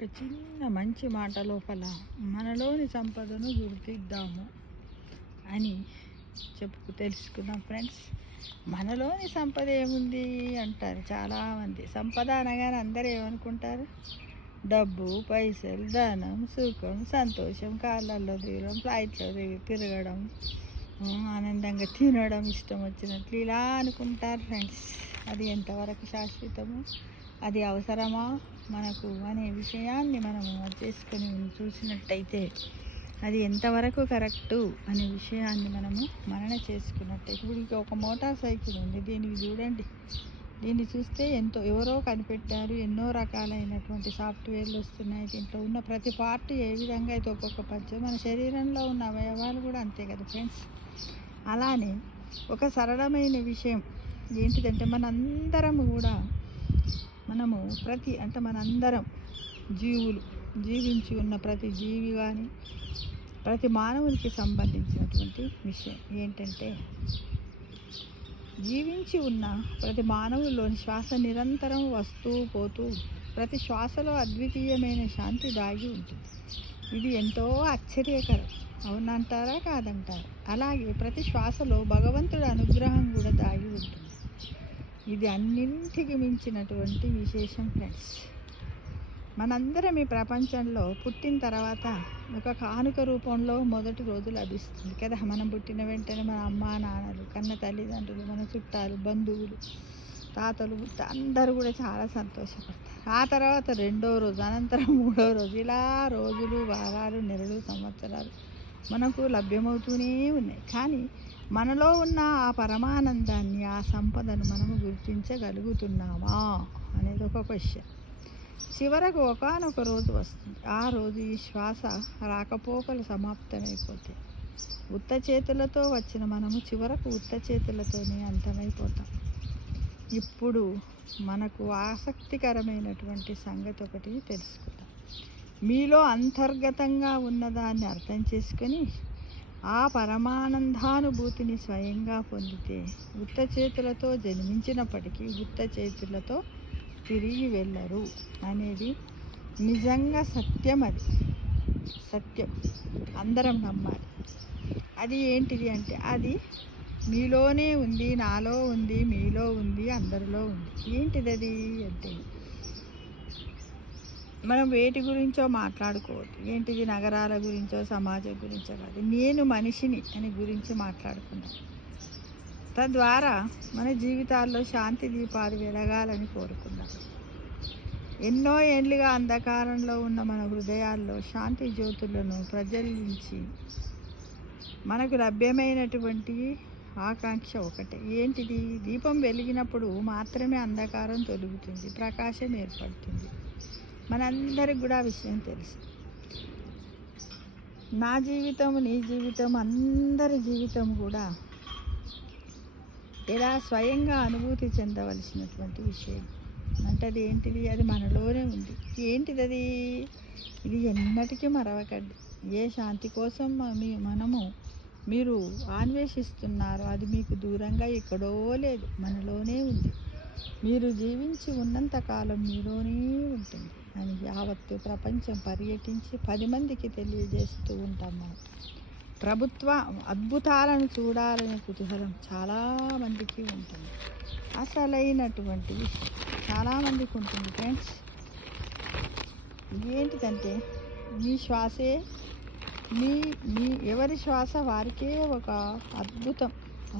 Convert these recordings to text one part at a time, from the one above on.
ఒక చిన్న మంచి మాట లోపల మనలోని సంపదను గుర్తిద్దాము అని తెలుసుకుందాం ఫ్రెండ్స్. మనలోని సంపద ఏముంది అంటారు చాలామంది. సంపద అనగానే అందరూ ఏమనుకుంటారు? డబ్బు, పైసలు, ధనం, సుఖం, సంతోషం, కార్లలో తిరగడం, ఫ్లైట్లో తిరగడం, ఆనందంగా తినడం, ఇష్టం వచ్చినట్లు ఇలా అనుకుంటారు ఫ్రెండ్స్. అది ఎంతవరకు శాశ్వతము, అది అవసరమా మనకు అనే విషయాన్ని మనము చేసుకొని చూసినట్టయితే అది ఎంతవరకు కరెక్టు అనే విషయాన్ని మనము మనన చేసుకున్నట్టయితే, ఇప్పుడు ఒక మోటార్ సైకిల్ ఉంది, దీనికి చూడండి. దీన్ని చూస్తే ఎవరో కనిపెట్టారు, ఎన్నో రకాలైనటువంటి సాఫ్ట్వేర్లు వస్తున్నాయి. దీంట్లో ఉన్న ప్రతి పార్ట్ ఏ విధంగా అయితే ఒక్కొక్క పంచం, మన శరీరంలో ఉన్న అవయవాలు కూడా అంతే కదా ఫ్రెండ్స్. అలానే ఒక సరళమైన విషయం ఏంటిదంటే, మనందరము కూడా మనందరం జీవించి ఉన్న ప్రతి జీవి కానీ ప్రతి మానవునికి సంబంధించినటువంటి విషయం ఏంటంటే, జీవించి ఉన్న ప్రతి మానవుల్లోని శ్వాస నిరంతరం వస్తూ పోతూ ప్రతి శ్వాసలో అద్వితీయమైన శాంతి దాగి ఉంటుంది. ఇది ఎంతో ఆశ్చర్యకరం, అవునంటారా కాదంటారా? అలాగే ప్రతి శ్వాసలో భగవంతుడి అనుగ్రహం కూడా దాగి ఉంటుంది. ఇది అన్నింటికి మించినటువంటి విశేషం ఫ్రెండ్స్. మనందరం ఈ ప్రపంచంలో పుట్టిన తర్వాత ఒక కానుక రూపంలో మొదటి రోజు లభిస్తుంది కదా. మనం పుట్టిన వెంటనే మన అమ్మా నాన్నలు, కన్న తల్లిదండ్రులు, మన చుట్టాలు, బంధువులు, తాతలు అందరూ కూడా చాలా సంతోషపడతారు. ఆ తర్వాత రెండో రోజు, అనంతరం మూడో రోజు, ఇలా రోజులు, వారాలు, నెలలు, సంవత్సరాలు మనకు లభ్యమవుతూనే ఉన్నాయి. కానీ మనలో ఉన్న ఆ పరమానందాన్ని, ఆ సంపదను మనము గుర్తించగలుగుతున్నామా అనేది ఒక క్వశ్చన్. చివరకు ఒకానొక రోజు వస్తుంది. ఆ రోజు ఈ శ్వాస రాకపోకలు సమాప్తమైపోతాయి. ఉత్త చేతులతో వచ్చిన మనము చివరకు ఉత్త చేతులతోనే అంతమైపోతాం. ఇప్పుడు మనకు ఆసక్తికరమైనటువంటి సంగతి ఒకటి తెలుసుకుందాం. మీలో అంతర్గతంగా ఉన్నదాన్ని అర్థం చేసుకొని ఆ పరమానందానుభూతిని స్వయంగా పొందితే ఉత్త చేతులతో జన్మించినప్పటికీ ఉత్త చేతులతో తిరిగి వెళ్ళరు అనేది నిజంగా సత్యం. అది సత్యం, అందరం నమ్మాలి. అది ఏంటిది అంటే, అది మీలోనే ఉంది, నాలో ఉంది, మీలో ఉంది, అందరిలో ఉంది. ఏంటిది అది అంటే, మనం వేటి గురించో మాట్లాడుకోవద్దు. ఏంటిది నగరాల గురించో సమాజం గురించో కాదు, నేను మనిషిని అని గురించి మాట్లాడుకున్నాం. తద్వారా మన జీవితాల్లో శాంతి దీపాలు వెలగాలని కోరుకుందాం. ఎన్నో ఏళ్ళుగా అంధకారంలో ఉన్న మన హృదయాల్లో శాంతి జ్యోతులను ప్రజ్వలించి మనకు లభ్యమైనటువంటి ఆకాంక్ష ఒకటే. ఏంటిది? దీపం వెలిగినప్పుడు మాత్రమే అంధకారం తొలుగుతుంది, ప్రకాశం ఏర్పడుతుంది. మనందరికి కూడా విషయం తెలుసు. నా జీవితం, నీ జీవితం, అందరి జీవితం కూడా ఇలా స్వయంగా అనుభూతి చెందవలసినటువంటి విషయం. అంటే అది ఏంటిది? అది మనలోనే ఉంది. ఏంటిది అది? ఇది ఎన్నటికీ మరవకండి. ఏ శాంతి కోసం మీరు అన్వేషిస్తున్నారో అది మీకు దూరంగా ఎక్కడో లేదు, మనలోనే ఉంది. మీరు జీవించి ఉన్నంతకాలం మీలోనే ఉంటుంది అని యావత్తు ప్రపంచం పర్యటించి 10 మందికి తెలియజేస్తూ ఉంటాం. మనం ప్రభుత్వ అద్భుతాలను చూడాలనే కుతూహలం చాలామందికి ఉంటుంది. అసలైనటువంటి విషయం చాలామందికి ఉంటుంది ఫ్రెండ్స్. ఏంటిదంటే, మీ శ్వాసే మీ ఎవరి శ్వాస వారికే ఒక అద్భుతం,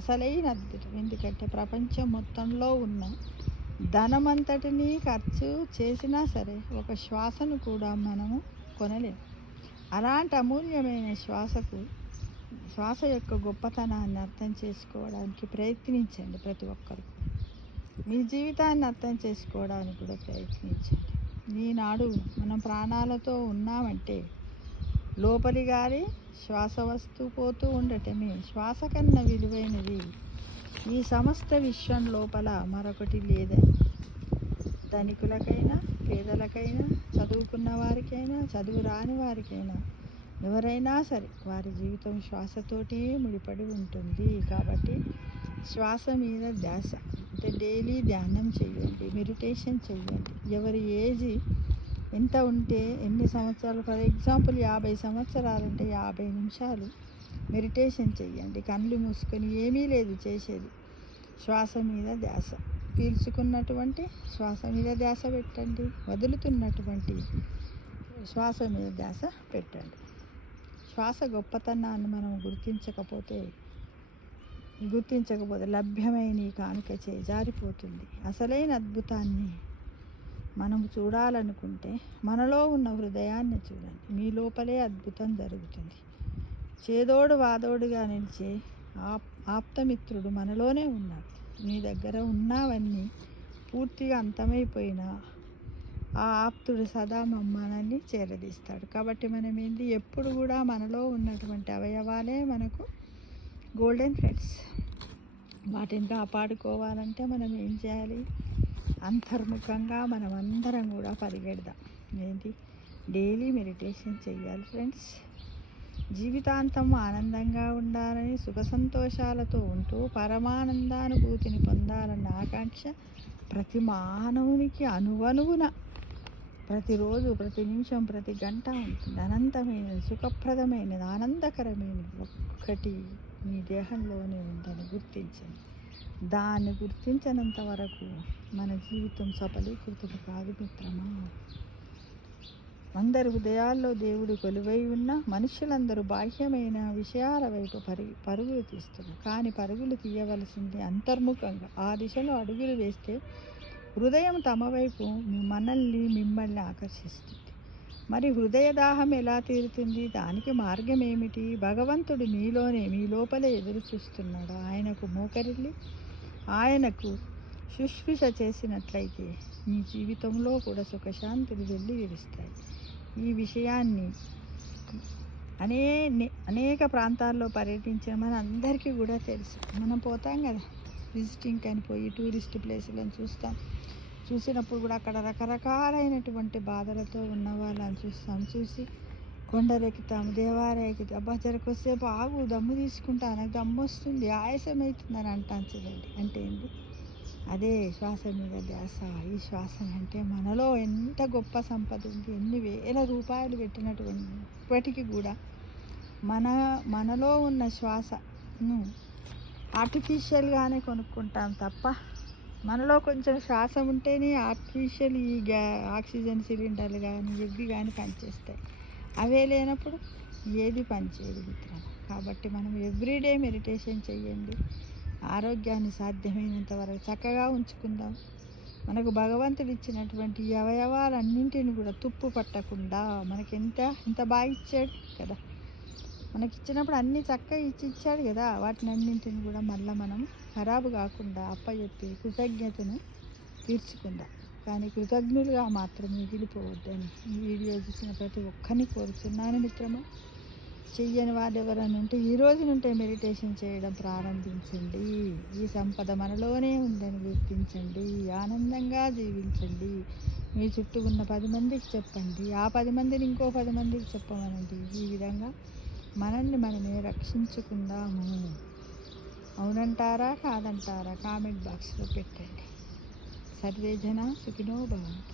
అసలైన అద్భుతం. ఎందుకంటే ప్రపంచం మొత్తంలో ఉన్న ధనమంతటిని ఖర్చు చేసినా సరే ఒక శ్వాసను కూడా మనము కొనలేము. అలాంటి అమూల్యమైన శ్వాస యొక్క గొప్పతనాన్ని అర్థం చేసుకోవడానికి ప్రయత్నించండి. ప్రతి ఒక్కరు మీ జీవితాన్ని అర్థం చేసుకోవడానికి కూడా ప్రయత్నించండి. ఈనాడు మనం ప్రాణాలతో ఉన్నామంటే లోపలి గాలి శ్వాస వస్తూ పోతూ ఉండటమే. శ్వాస కన్నా విలువైనది ఈ సమస్త విశ్వం లోపల మరొకటి లేదని ధనికులకైనా, పేదలకైనా, చదువుకున్న వారికైనా, చదువు రాని వారికైనా, ఎవరైనా సరే వారి జీవితం శ్వాసతోటే ముడిపడి ఉంటుంది. కాబట్టి శ్వాస మీద ధ్యాస అంటే డైలీ ధ్యానం చేయండి, మెడిటేషన్ చేయండి. ఎవరి ఏజ్ ఎంత ఉంటే ఎన్ని సంవత్సరాలు, ఫర్ ఎగ్జాంపుల్ 50 సంవత్సరాలంటే 50 నిమిషాలు మెడిటేషన్ చెయ్యండి. కళ్ళు మూసుకొని ఏమీ లేదు చేసేది, శ్వాస మీద ధ్యాస. పీల్చుకున్నటువంటి శ్వాస మీద ధ్యాస పెట్టండి, వదులుతున్నటువంటి శ్వాస మీద ధ్యాస పెట్టండి. శ్వాస గొప్పతనాన్ని మనం గుర్తించకపోతే లభ్యమైన ఈ కానుక జారిపోతుంది. అసలైన అద్భుతాన్ని మనం చూడాలనుకుంటే మనలో ఉన్న హృదయాన్ని చూడండి. మీ లోపలే అద్భుతం జరుగుతుంది. చేదోడు వాదోడుగా నిలిచే ఆప్తమిత్రుడు మనలోనే ఉన్నాడు. మీ దగ్గర ఉన్నవన్నీ పూర్తిగా అంతమైపోయినా ఆ ఆప్తుడు సదా మమ్మానాన్ని చేరదీస్తాడు. కాబట్టి మనం ఎప్పుడు కూడా మనలో ఉన్నటువంటి అవయవాలే మనకు గోల్డెన్ థ్రెడ్స్. వాటిని కాపాడుకోవాలంటే మనం ఏం చేయాలి? అంతర్ముఖంగా మనం అందరం కూడా పరిగెడదాం. డైలీ మెడిటేషన్ చేయాలి ఫ్రెండ్స్. జీవితాంతం ఆనందంగా ఉండాలని, సుఖ సంతోషాలతో ఉంటూ పరమానందానుభూతిని పొందాలన్న ఆకాంక్ష ప్రతి మానవునికి అణువణువున, ప్రతిరోజు, ప్రతి నిమిషం, ప్రతి గంట ఉంటుంది. అనంతమైనది, సుఖప్రదమైనది, ఆనందకరమైనది ఒక్కటి మీ దేహంలోనే ఉందని గుర్తించండి. దాన్ని గుర్తించినంత వరకు మన జీవితం సఫలీకృతం కాదు మిత్రమా. అందరి హృదయాల్లో దేవుడు కొలువై ఉన్న మనుషులందరూ బాహ్యమైన విషయాల వైపు పరుగులు తీస్తున్నారు. కానీ పరుగులు తీయవలసింది అంతర్ముఖంగా. ఆ దిశలో అడుగులు వేస్తే హృదయం తమ వైపు మిమ్మల్ని ఆకర్షిస్తుంది. మరి హృదయ దాహం ఎలా తీరుతుంది? దానికి మార్గం ఏమిటి? భగవంతుడు మీ లోపలే ఎదురు చూస్తున్నాడు. ఆయనకు మోకరిల్లి ఆయనకు శుశ్రూష చేసినట్లయితే మీ జీవితంలో కూడా సుఖశాంతులు వెళ్ళి విరుస్తాయి. ఈ విషయాన్ని అనేక ప్రాంతాల్లో పర్యటించిన మన అందరికీ కూడా తెలుసు. మనం పోతాం కదా విజిటింగ్ అని, పోయి టూరిస్ట్ ప్లేసులను చూసినప్పుడు కూడా అక్కడ రకరకాలైనటువంటి బాధలతో ఉన్న వాళ్ళని చూసి కొండరెక్కుతాము, దేవాలయం ఎక్కుతాం. అబ్బా జరకొసేపు ఆగు, దమ్ము తీసుకుంటా, నాకు దమ్ము వస్తుంది, ఆయాసం అవుతుందని అంటాను చూడండి. అంటే ఏంటి? అదే శ్వాస మీద ధ్యాస. ఈ శ్వాస అంటే మనలో ఎంత గొప్ప సంపద ఉంది. ఎన్ని వేల రూపాయలు పెట్టినప్పటికీ కూడా మనలో ఉన్న శ్వాసను ఆర్టిఫిషియల్గానే కొనుక్కుంటాం తప్ప, మనలో కొంచెం శ్వాస ఉంటేనే ఆర్టిఫిషియల్ ఈ ఆక్సిజన్ సిలిండర్లు కానీ ఇవి కానీ పనిచేస్తాయి. అవే లేనప్పుడు ఏది పనిచేయదు మిత్రమా. కాబట్టి మనం ఎవ్రీడే మెడిటేషన్ చేయండి. ఆరోగ్యాన్ని సాధ్యమైనంత వరకు చక్కగా ఉంచుకుందాం. మనకు భగవంతుడు ఇచ్చినటువంటి ఈ అవయవాలన్నింటిని కూడా తుప్పు పట్టకుండా మనకి ఎంత బాగా ఇచ్చాడు కదా. మనకి ఇచ్చినప్పుడు అన్నీ చక్కగా ఇచ్చాడు కదా. వాటిని అన్నింటిని కూడా మళ్ళీ మనం ఖరాబు కాకుండా అప్పచెప్పి కృతజ్ఞతను తీర్చుకుందాం. కానీ కృతజ్ఞులుగా మాత్రం మిగిలిపోవద్దని ఈ వీడియో చూసిన ప్రతి ఒక్కరిని కోరుతున్నాను మిత్రమా. చెయ్యని వాళ్ళు ఎవరైనా ఉంటే ఈ రోజు నుంటే మెడిటేషన్ చేయడం ప్రారంభించండి. ఈ సంపద మనలోనే ఉందని గుర్తించండి. ఆనందంగా జీవించండి. మీ చుట్టూ ఉన్న 10 మందికి చెప్పండి. ఆ 10 మందిని ఇంకో 10 మందికి చెప్పమనండి. ఈ విధంగా మనమే రక్షించుకుందాము. అవునంటారా కాదంటారా కామెంట్ బాక్స్లో పెట్టండి. సర్వే జన సుఖినో భవంతు.